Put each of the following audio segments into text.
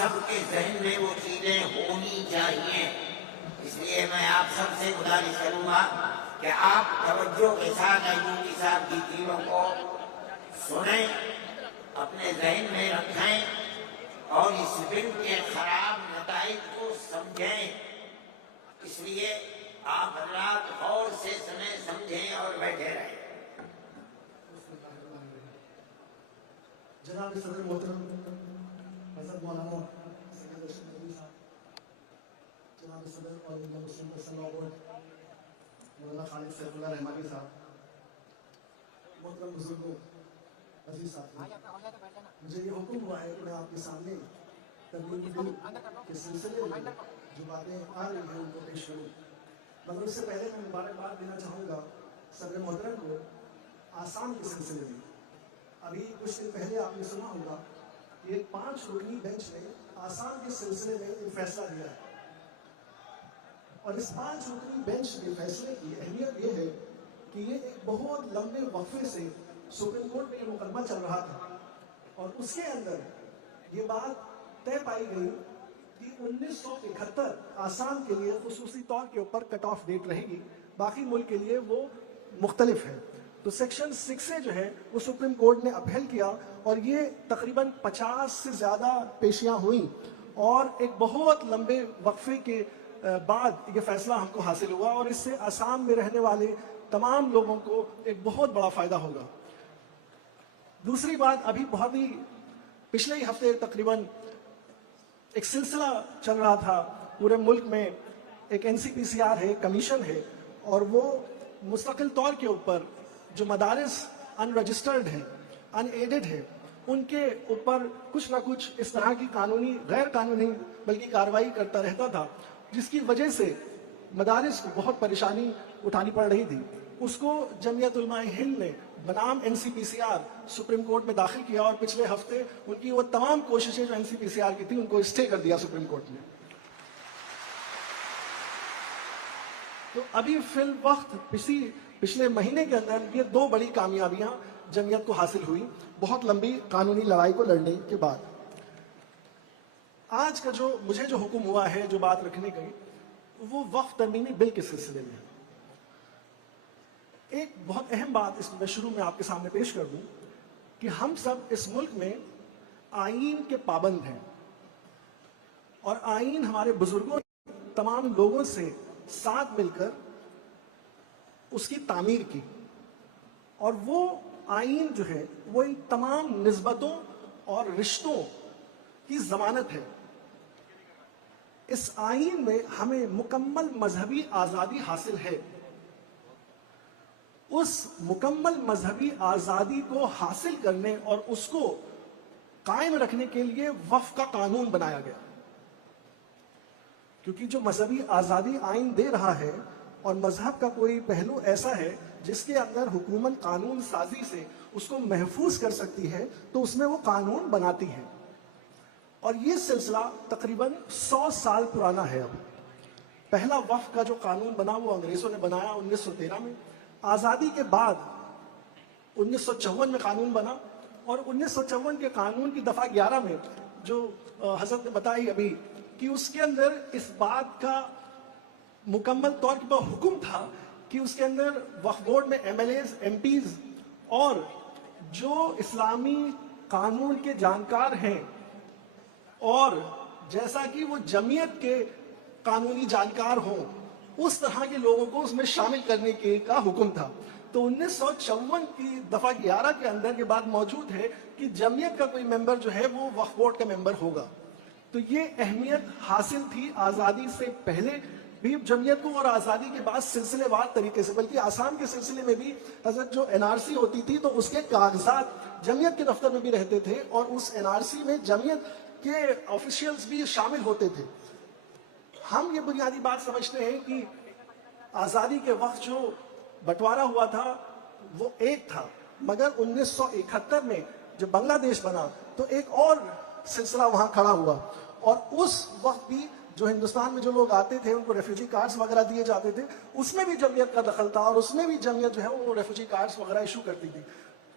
سب کے ذہن میں وہ چیزیں ہونی چاہیے. اس لیے میں آپ سب سے گزارش کروں گا کہ آپ توجہ کے ساتھ ایوبی صاحب کی چیزوں کو سنیں, اپنے ذہن میں رکھیں اور اس بل کے خراب نتائج کو سمجھیں. اس لیے آپ حضرات غور سے سنیں, سمجھیں اور بیٹھے رہیں. جناب صدر محترم حضرت مولانا سید ارشد نقوی صاحب, جناب صدر اور مسلم پرسنل لا بورڈ مولانا خالد سیف اللہ رحمانی صاحب, محترم بزرگوں, عزیز ساتھی, مجھے یہ حکم ہوا ہے کہ میں آپ کے سامنے ترمیم بل کے سلسلے میں جو باتیں آ رہی ہیں ان کو پیش کروں. مگر اس سے پہلے میں مبارکباد دینا چاہوں گا صدر محترم کو آسام کے سلسلے میں. ابھی کچھ دن پہلے آپ نے سنا ہوگا کہ ایک 5 رکنی بینچ نے آسام کے سلسلے میں ایک فیصلہ دیا ہے, اور اس 5 رکنی بینچ کے فیصلے کی اہمیت یہ ہے کہ یہ ایک بہت لمبے وقفے سے سپریم کورٹ میں یہ مقدمہ چل رہا تھا, اور اس کے اندر یہ بات طے پائی گئی کہ 1971 آسام کے لیے خصوصی طور کے اوپر کٹ آف ڈیٹ رہے گی, باقی ملک کے لیے وہ مختلف ہے. تو سیکشن 6 جو ہے وہ سپریم کورٹ نے اپہیل کیا, اور یہ تقریباً 50 سے زیادہ پیشیاں ہوئیں, اور ایک بہت لمبے وقفے کے بعد یہ فیصلہ ہم کو حاصل ہوا, اور اس سے آسام میں رہنے والے تمام لوگوں کو ایک بہت بڑا فائدہ ہوگا. دوسری بات, ابھی بہت ہی پچھلے ہی ہفتے تقریباً ایک سلسلہ چل رہا تھا پورے ملک میں, ایک NCPCR ہے, کمیشن ہے, اور وہ مستقل طور کے اوپر جو مدارس ان رجسٹرڈ ہیں, ان ایڈڈ ہیں, ان کے اوپر کچھ نہ کچھ اس طرح کی قانونی غیر قانونی بلکہ کارروائی کرتا رہتا تھا, جس کی وجہ سے مدارس کو بہت پریشانی اٹھانی پڑ رہی تھی. اس کو جمعیت علماء ہند نے بنام NCPCR سپریم کورٹ میں داخل کیا, اور پچھلے ہفتے ان کی وہ تمام کوششیں جو NCPCR کی تھی ان کو اسٹے کر دیا سپریم کورٹ نے. تو ابھی فی الوقت پچھلے مہینے کے اندر یہ 2 بڑی کامیابیاں جمعیت کو حاصل ہوئی, بہت لمبی قانونی لڑائی کو لڑنے کے بعد. آج کا مجھے جو حکم ہوا ہے, جو بات رکھنے گئی, وہ وقف ترمیمی بل کے سلسلے میں. ایک بہت اہم بات اس میں شروع میں آپ کے سامنے پیش کر دوں کہ ہم سب اس ملک میں آئین کے پابند ہیں, اور آئین ہمارے بزرگوں نے تمام لوگوں سے ساتھ مل کر اس کی تعمیر کی, اور وہ آئین جو ہے وہ ان تمام نسبتوں اور رشتوں کی ضمانت ہے. اس آئین میں ہمیں مکمل مذہبی آزادی حاصل ہے. اس مکمل مذہبی آزادی کو حاصل کرنے اور اس کو قائم رکھنے کے لیے وقف کا قانون بنایا گیا, کیونکہ جو مذہبی آزادی آئین دے رہا ہے, اور مذہب کا کوئی پہلو ایسا ہے جس کے اندر حکومت قانون سازی سے اس کو محفوظ کر سکتی ہے, تو اس میں وہ قانون بناتی ہے. اور یہ سلسلہ تقریباً 100 سال پرانا ہے. اب پہلا وقف کا جو قانون بنا وہ انگریزوں نے بنایا 1913 میں. آزادی کے بعد 1954 میں قانون بنا, اور 1954 کے قانون کی دفعہ 11 میں جو حضرت نے بتائی ابھی کہ اس کے اندر اس بات کا مکمل طور پر حکم تھا کہ اس کے اندر وقف بورڈ میں MLAs, MPs اور جو اسلامی قانون کے جانکار ہیں, اور جیسا کہ وہ جمعیت کے قانونی جانکار ہوں, اس طرح کے لوگوں کو اس میں شامل کرنے کا حکم تھا. تو 1954 کی دفعہ 11 کے اندر یہ بات موجود ہے کہ جمعیت کا کوئی ممبر جو ہے وہ وقف بورڈ کا ممبر ہوگا. تو یہ اہمیت حاصل تھی آزادی سے پہلے بھی جمعیت کو, اور آزادی کے بعد سلسلے وار طریقے سے. بلکہ آسام کے سلسلے میں بھی حضرت جو NRC ہوتی تھی تو اس کے کاغذات جمعیت کے دفتر میں بھی رہتے تھے, اور اس NRC میں جمعیت کے آفیشیلز بھی شامل ہوتے تھے. ہم یہ بنیادی بات سمجھتے ہیں کہ آزادی کے وقت جو بٹوارا ہوا تھا وہ ایک تھا, مگر 1971 میں جب بنگلہ دیش بنا تو ایک اور سلسلہ وہاں کھڑا ہوا, اور اس وقت بھی جو ہندوستان میں جو لوگ آتے تھے ان کو ریفیوجی کارڈز وغیرہ دیے جاتے تھے, اس میں بھی جمعیت کا دخل تھا, اور اس میں بھی جمعیت جو ہے وہ ریفیوجی کارڈز وغیرہ ایشو کرتی تھی.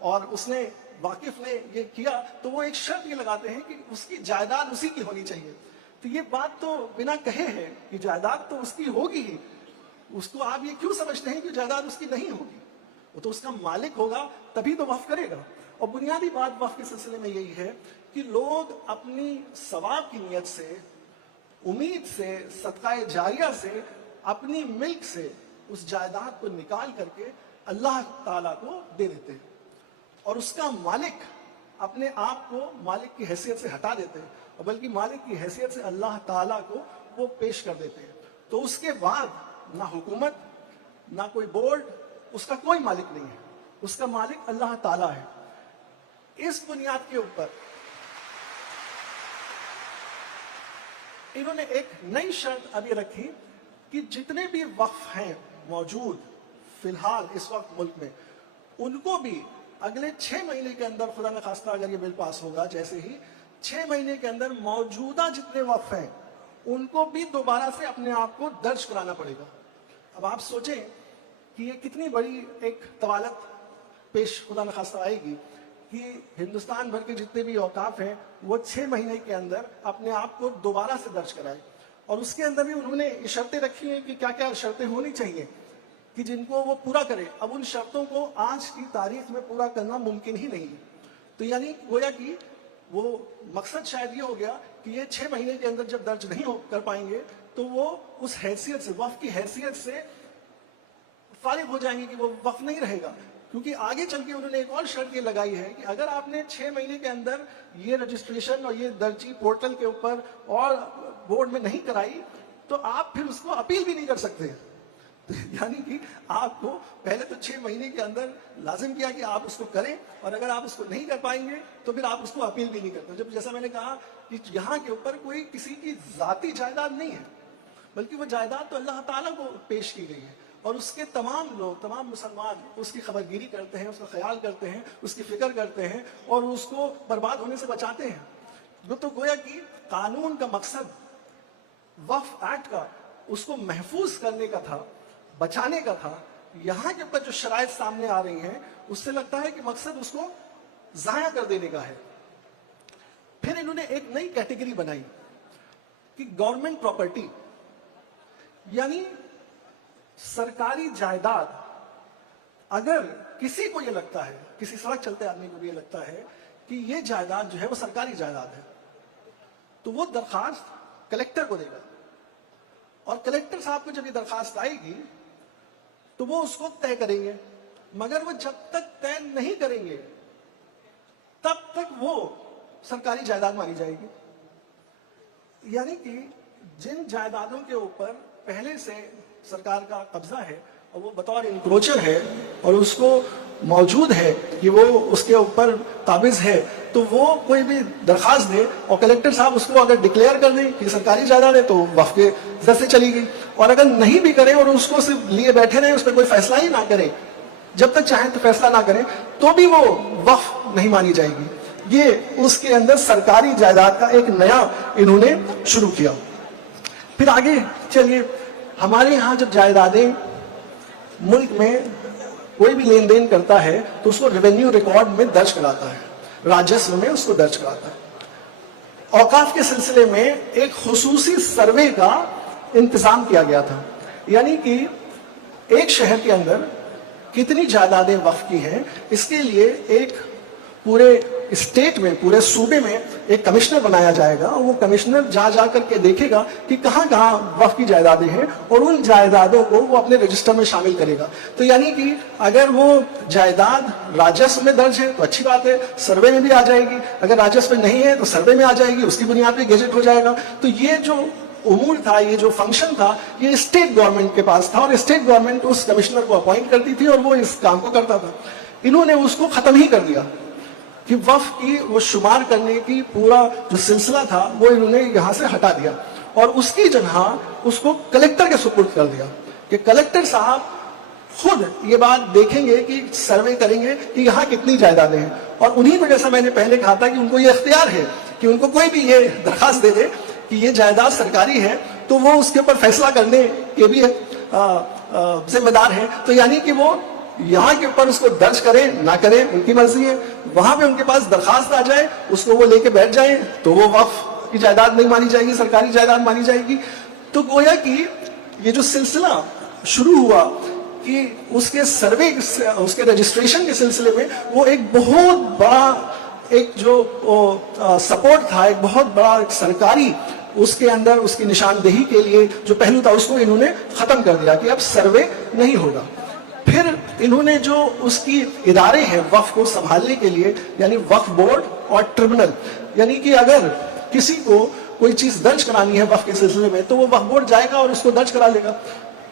اور اس نے واقف نے یہ کیا تو وہ ایک شرط یہ لگاتے ہیں کہ اس کی جائیداد اسی کی ہونی چاہیے. تو یہ بات تو بنا کہے ہے کہ جائیداد تو اس کی ہوگی ہی. اس کو آپ یہ کیوں سمجھتے ہیں کہ جائیداد اس کی نہیں ہوگی؟ وہ تو اس کا مالک ہوگا تبھی تو وقف کرے گا. اور بنیادی بات وقف کے سلسلے میں یہی ہے کہ لوگ اپنی ثواب کی نیت سے، امید سے، صدقہ جاریہ سے، اپنی ملک سے اس جائیداد کو نکال کر کے اللہ تعالیٰ کو دے دیتے ہیں، اور اس کا مالک اپنے آپ کو مالک کی حیثیت سے ہٹا دیتے ہیں، اور بلکہ مالک کی حیثیت سے اللہ تعالیٰ کو وہ پیش کر دیتے ہیں. تو اس کے بعد نہ حکومت نہ کوئی بورڈ، اس کا کوئی مالک نہیں ہے، اس کا مالک اللہ تعالیٰ ہے. اس بنیاد کے اوپر انہوں نے ایک نئی شرط ابھی رکھی کہ جتنے بھی وقف ہیں موجود فی الحال اس وقت ملک میں، ان کو بھی اگلے 6 مہینے کے اندر، خدا نخواستہ اگر یہ بل پاس ہوگا، جیسے ہی 6 مہینے کے اندر موجودہ جتنے وقف ہیں ان کو بھی دوبارہ سے اپنے آپ کو درج کرانا پڑے گا. اب آپ سوچیں کہ یہ کتنی بڑی ایک طوالت پیش خدا نخواستہ آئے گی کہ ہندوستان بھر کے جتنے بھی اوقاف ہیں وہ 6 مہینے کے اندر اپنے آپ کو دوبارہ سے درج کرائے. اور اس کے اندر بھی انہوں نے یہ شرطیں رکھی ہیں کہ کیا کیا شرطیں ہونی چاہیے کہ جن کو وہ پورا کرے. اب ان شرطوں کو آج کی تاریخ میں پورا کرنا ممکن ہی نہیں ہے. تو یعنی گویا کہ وہ مقصد شاید یہ ہو گیا کہ یہ 6 مہینے کے اندر جب درج نہیں کر پائیں گے تو وہ اس حیثیت سے، وقف کی حیثیت سے فارغ ہو جائیں گے کہ وہ وقف نہیں رہے گا. کیونکہ آگے چل کے انہوں نے ایک اور شرط یہ لگائی ہے کہ اگر آپ نے 6 مہینے کے اندر یہ رجسٹریشن اور یہ درجی پورٹل کے اوپر اور بورڈ میں نہیں کرائی تو آپ پھر اس کو اپیل بھی نہیں کر سکتے. یعنی کہ آپ کو پہلے تو 6 مہینے کے اندر لازم کیا کہ آپ اس کو کریں، اور اگر آپ اس کو نہیں کر پائیں گے تو پھر آپ اس کو اپیل بھی نہیں کرتے. جب جیسا میں نے کہا کہ یہاں کے اوپر کوئی کسی کی ذاتی جائیداد نہیں ہے، بلکہ وہ جائیداد تو اللہ تعالیٰ کو پیش کی گئی ہے، اور اس کے تمام لوگ، تمام مسلمان اس کی خبرگیری کرتے ہیں، اس کا خیال کرتے ہیں، اس کی فکر کرتے ہیں اور اس کو برباد ہونے سے بچاتے ہیں. تو گویا کہ قانون کا مقصد وقف ایکٹ کا اس کو محفوظ کرنے کا تھا، بچانے کا تھا. یہاں کے اوپر جو شرائط سامنے آ رہی ہیں اس سے لگتا ہے کہ مقصد اس کو ضائع کر دینے کا ہے. پھر انہوں نے ایک نئی کیٹیگری بنائی کہ گورنمنٹ پراپرٹی، یعنی سرکاری جائیداد. اگر کسی کو یہ لگتا ہے، کسی سڑک چلتے آدمی کو بھی یہ لگتا ہے کہ یہ جائیداد جو ہے وہ سرکاری جائیداد ہے، تو وہ درخواست کلیکٹر کو دے گا، اور کلیکٹر صاحب کو جب یہ درخواست آئے گی تو وہ اس کو طے کریں گے. مگر وہ جب تک طے نہیں کریں گے تب تک وہ سرکاری جائیداد مانی جائے گی. یعنی کہ جن جائیدادوں کے اوپر پہلے سے سرکار کا قبضہ ہے اور وہ بطور انکروچر ہے اور اس کو موجود ہے کہ وہ اس کے اوپر قابض ہے، تو وہ کوئی بھی درخواست دے اور کلیکٹر صاحب اس کو اگر ڈکلیئر کر دیں کہ سرکاری جائیداد ہے تو وقف کے زر سے چلی گئی. اور اگر نہیں بھی کریں اور اس کو صرف لیے بیٹھے رہیں، اس پہ کوئی فیصلہ ہی نہ کریں، جب تک چاہیں تو فیصلہ نہ کریں، تو بھی وہ وقف نہیں مانی جائے گی. یہ اس کے اندر سرکاری جائیداد کا ایک نیا انہوں نے شروع کیا. پھر آگے چلیے، ہمارے یہاں جب جائیدادیں ملک میں کوئی بھی لین دین کرتا ہے تو اس کو ریونیو ریکارڈ میں درج کراتا ہے، راجسو میں اس کو درج کراتا ہے. اوقاف کے سلسلے میں ایک خصوصی سروے کا انتظام کیا گیا تھا، یعنی کہ ایک شہر کے اندر کتنی جائیدادیں وقف کی ہیں، اس کے لیے ایک پورے اسٹیٹ میں، پورے صوبے میں ایک کمشنر بنایا جائے گا، اور وہ کمشنر جا کر کے دیکھے گا کہ کہاں کہاں وقف کی جائیدادیں ہیں اور ان جائیدادوں کو وہ اپنے رجسٹر میں شامل کرے گا. تو یعنی کہ اگر وہ جائیداد راجسو میں درج ہے تو اچھی بات ہے، سروے میں بھی آ جائے گی. اگر راجسو میں نہیں ہے تو سروے میں آ جائے گی، اس کی بنیاد پہ گیزٹ ہو جائے گا. تو یہ جو امور تھا، یہ جو فنکشن تھا، یہ اسٹیٹ گورنمنٹ کے پاس تھا، اور اسٹیٹ گورنمنٹ اس کمشنر کو اپوائنٹ کرتی تھی اور وہ اس کام کو کرتا تھا. انہوں نے اس کو ختم ہی کر دیا کہ وقف کی وہ شمار کرنے کی پورا جو سلسلہ تھا وہ انہوں نے یہاں سے ہٹا دیا، اور اس کی جگہ اس کو کلیکٹر کے سپرد کر دیا کہ کلیکٹر صاحب خود یہ بات دیکھیں گے کہ سروے کریں گے کہ یہاں کتنی جائیدادیں ہیں. اور انہی میں، جیسا میں نے پہلے کہا تھا، کہ ان کو یہ اختیار ہے کہ ان کو کوئی بھی یہ درخواست دے دے کہ یہ جائیداد سرکاری ہے تو وہ اس کے اوپر فیصلہ کرنے کے بھی ذمہ دار ہے. تو یعنی کہ وہ یہاں کے اوپر اس کو درج کریں نہ کریں ان کی مرضی ہے, وہاں پہ ان کے پاس درخواست آ جائے اس کو وہ لے کے بیٹھ جائیں تو وہ وقف کی جائیداد نہیں مانی جائے گی, سرکاری جائیداد مانی جائے گی. تو گویا کہ یہ جو سلسلہ شروع ہوا کہ اس کے سروے, اس کے رجسٹریشن کے سلسلے میں وہ ایک بہت بڑا ایک جو سپورٹ تھا, ایک بہت بڑا ایک سرکاری اس کے اندر اس کی نشاندہی کے لیے جو پہلو تھا اس کو انہوں نے ختم کر دیا کہ اب سروے نہیں ہوگا. پھر انہوں نے جو اس کی ادارے ہیں وقف کو سنبھالنے کے لیے, یعنی وقف بورڈ اور ٹریبونل, یعنی کہ اگر کسی کو کوئی چیز درج کرانی ہے وقف کے سلسلے میں تو وہ وقف بورڈ جائے گا اور اس کو درج کرا لے گا,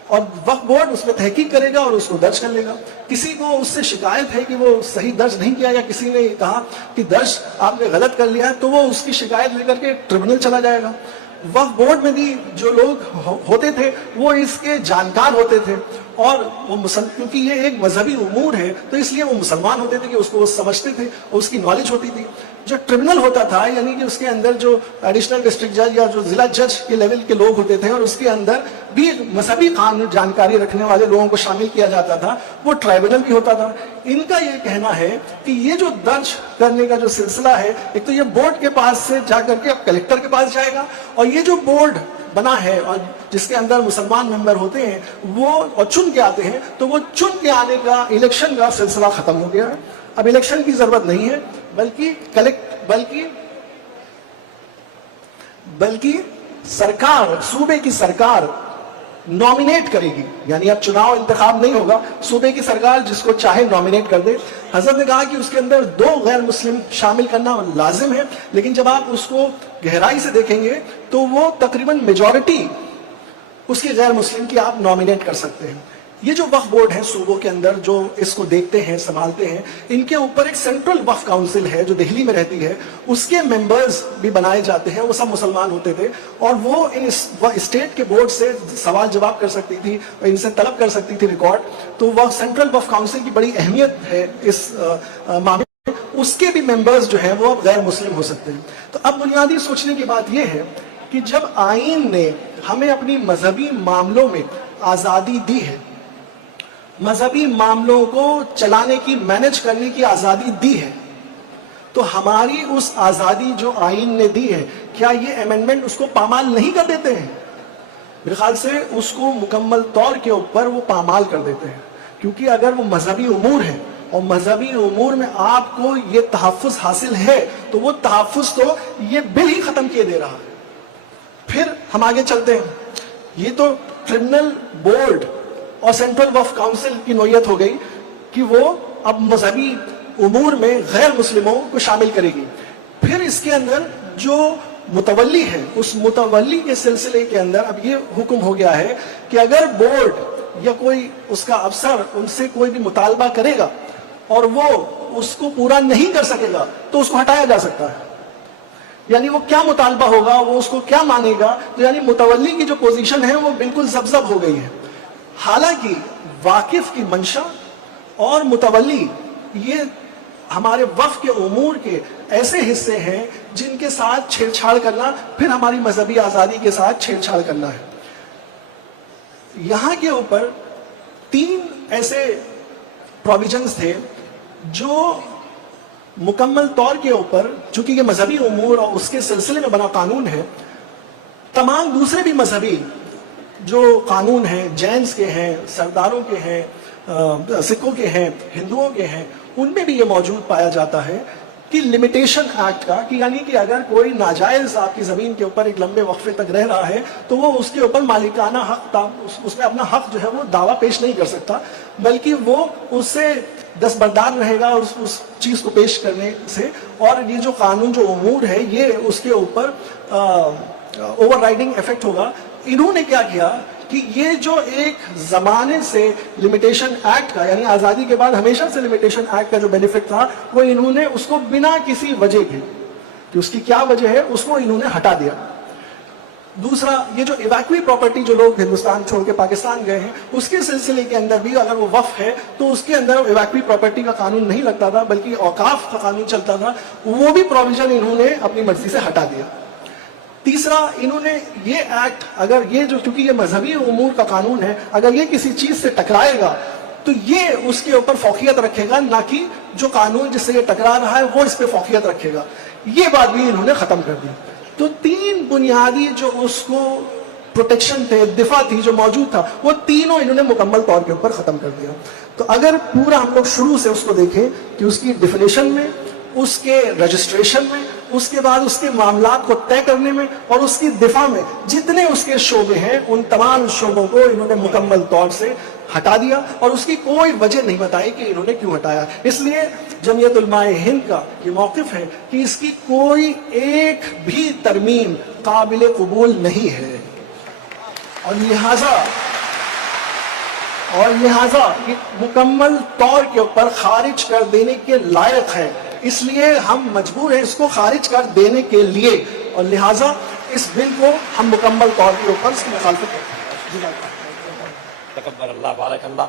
اور وقف بورڈ اس میں تحقیق کرے گا اور اس کو درج کر لے گا. کسی کو اس سے شکایت ہے کہ وہ صحیح درج نہیں کیا, یا کسی نے کہا کہ درج آپ نے غلط کر لیا ہے, تو وہ اس کی شکایت لے کر کے ٹریبونل چلا جائے گا. وقف بورڈ میں بھی جو لوگ ہوتے تھے وہ اس کے جانکار ہوتے تھے, اور وہ کیونکہ یہ ایک مذہبی امور ہے تو اس لیے وہ مسلمان ہوتے تھے کہ اس کو وہ سمجھتے تھے اور اس کی نالج ہوتی تھی. جو ٹریبونل ہوتا تھا یعنی کہ اس کے اندر جو ایڈیشنل ڈسٹرکٹ جج یا جو ضلع جج کے لیول کے لوگ ہوتے تھے, اور اس کے اندر بھی مذہبی قانون جانکاری رکھنے والے لوگوں کو شامل کیا جاتا تھا, وہ ٹرائبونل بھی ہوتا تھا. ان کا یہ کہنا ہے کہ یہ جو درج کرنے کا جو سلسلہ ہے, ایک تو یہ بورڈ کے پاس سے جا کر کے اب کلیکٹر کے پاس جائے گا, اور یہ جو بورڈ بنا ہے اور جس کے اندر مسلمان ممبر ہوتے ہیں وہ اور چن کے آتے ہیں, تو وہ چن کے آنے کا الیکشن کا سلسلہ ختم ہو گیا ہے. اب الیکشن کی ضرورت نہیں ہے, بلکہ سرکار, صوبے کی سرکار نومینیٹ کرے گی, یعنی اب چناؤ انتخاب نہیں ہوگا, صوبے کی سرکار جس کو چاہے نومینیٹ کر دے. حضرت نے کہا کہ اس کے اندر 2 غیر مسلم شامل کرنا لازم ہے, لیکن جب آپ اس کو گہرائی سے دیکھیں گے تو وہ تقریباً میجورٹی اس کی غیر مسلم کی آپ نومینیٹ کر سکتے ہیں. یہ جو وقف بورڈ ہے صوبوں کے اندر جو اس کو دیکھتے ہیں, سنبھالتے ہیں, ان کے اوپر ایک سینٹرل وقف کاؤنسل ہے جو دہلی میں رہتی ہے, اس کے ممبرز بھی بنائے جاتے ہیں, وہ سب مسلمان ہوتے تھے, اور وہ ان اسٹیٹ کے بورڈ سے سوال جواب کر سکتی تھی, ان سے طلب کر سکتی تھی ریکارڈ. تو وہ سینٹرل وقف کاؤنسل کی بڑی اہمیت ہے اس معاملے میں. اس کے بھی ممبرز جو ہیں وہ غیر مسلم ہو سکتے ہیں. تو اب بنیادی سوچنے کی بات یہ ہے کہ جب آئین نے ہمیں اپنی مذہبی معاملوں میں آزادی دی ہے, مذہبی معاملوں کو چلانے کی, مینج کرنے کی آزادی دی ہے, تو ہماری اس آزادی جو آئین نے دی ہے, کیا یہ امینڈمنٹ اس کو پامال نہیں کر دیتے ہیں؟ میرے خیال سے اس کو مکمل طور کے اوپر وہ پامال کر دیتے ہیں, کیونکہ اگر وہ مذہبی امور ہے اور مذہبی امور میں آپ کو یہ تحفظ حاصل ہے تو وہ تحفظ تو یہ بل ہی ختم کیے دے رہا ہے. پھر ہم آگے چلتے ہیں. یہ تو ٹریبونل, بورڈ اور سینٹرل وقف کاؤنسل کی نوعیت ہو گئی کہ وہ اب مذہبی امور میں غیر مسلموں کو شامل کرے گی. پھر اس کے اندر جو متولی ہے, اس متولی کے سلسلے کے اندر اب یہ حکم ہو گیا ہے کہ اگر بورڈ یا کوئی اس کا افسر ان سے کوئی بھی مطالبہ کرے گا اور وہ اس کو پورا نہیں کر سکے گا تو اس کو ہٹایا جا سکتا ہے. یعنی وہ کیا مطالبہ ہوگا, وہ اس کو کیا مانے گا, تو یعنی متولی کی جو پوزیشن ہے وہ بالکل زبزب ہو گئی ہے. حالانکہ واقف کی منشا اور متولی یہ ہمارے وقف کے امور کے ایسے حصے ہیں جن کے ساتھ چھیڑ چھاڑ کرنا پھر ہماری مذہبی آزادی کے ساتھ چھیڑ چھاڑ کرنا ہے. یہاں کے اوپر 3 ایسے پروویژنز تھے جو مکمل طور کے اوپر, چونکہ یہ مذہبی امور اور اس کے سلسلے میں بنا قانون ہے, تمام دوسرے بھی مذہبی جو قانون ہیں, جینس کے ہیں, سرداروں کے ہیں, سکھوں کے ہیں, ہندوؤں کے ہیں, ان میں بھی یہ موجود پایا جاتا ہے کہ لمیٹیشن ایکٹ کا, کہ یعنی کہ اگر کوئی ناجائز آپ کی زمین کے اوپر ایک لمبے وقفے تک رہ رہا ہے تو وہ اس کے اوپر مالکانہ حق, اس میں اپنا حق جو ہے وہ دعویٰ پیش نہیں کر سکتا, بلکہ وہ اس سے دستبردار رہے گا اس چیز کو پیش کرنے سے. اور یہ جو قانون جو امور ہے یہ اس کے اوپر اوور رائڈنگ افیکٹ ہوگا. انہوں نے کیا کیا کہ یہ جو ایک زمانے سے لمیٹیشن ایکٹ کا, یعنی آزادی کے بعد ہمیشہ سے لمیٹیشن ایکٹ کا جو بینیفٹ تھا, وہ انہوں نے اس کو بنا کسی وجہ کے, کہ اس کی کیا وجہ ہے, اس کو انہوں نے ہٹا دیا. دوسرا, یہ جو ایویکوی پراپرٹی جو لوگ ہندوستان چھوڑ کے پاکستان گئے ہیں, اس کے سلسلے کے اندر بھی اگر وہ وقف ہے تو اس کے اندر ایویکوی پراپرٹی کا قانون نہیں لگتا تھا بلکہ اوقاف کا قانون چلتا تھا. وہ بھی پروویژن انہوں نے اپنی مرضی سے ہٹا دیا. تیسرا, انہوں نے یہ ایکٹ, اگر یہ جو, کیونکہ یہ مذہبی امور کا قانون ہے, اگر یہ کسی چیز سے ٹکرائے گا تو یہ اس کے اوپر فوقیت رکھے گا، نہ کہ جو قانون جس سے یہ ٹکرا رہا ہے وہ اس پہ فوقیت رکھے گا۔ یہ بات بھی انہوں نے ختم کر دی۔ تو تین بنیادی جو اس کو پروٹیکشن تھے، دفاع تھی جو موجود تھا، وہ تینوں انہوں نے مکمل طور کے اوپر ختم کر دیا۔ تو اگر پورا ہم لوگ شروع سے اس کو دیکھیں کہ اس کی ڈیفینیشن میں، اس کے رجسٹریشن میں، اس کے بعد اس کے معاملات کو طے کرنے میں اور اس کی دفاع میں جتنے اس کے شعبے ہیں، ان تمام شعبوں کو انہوں نے مکمل طور سے ہٹا دیا اور اس کی کوئی وجہ نہیں بتائی کہ انہوں نے کیوں ہٹایا۔ اس لیے جمعیت علماء ہند کا یہ موقف ہے کہ اس کی کوئی ایک بھی ترمیم قابل قبول نہیں ہے، اور لہذا مکمل طور کے اوپر خارج کر دینے کے لائق ہے۔ اس لیے ہم مجبور ہیں اس کو خارج کر دینے کے لیے، اور لہذا اس بل کو ہم مکمل طور کے اوپر اس کی مخالفت کرتے ہیں۔ تکبر اللہ، بارک اللہ۔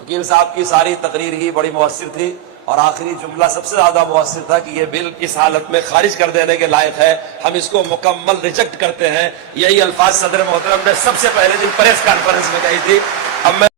وکیل صاحب کی ساری تقریر ہی بڑی مؤثر تھی، اور آخری جملہ سب سے زیادہ مؤثر تھا کہ یہ بل اس حالت میں خارج کر دینے کے لائق ہے، ہم اس کو مکمل ریجیکٹ کرتے ہیں۔ یہی الفاظ صدر محترم نے سب سے پہلے دن پریس کانفرنس میں کہی تھی۔ اب میں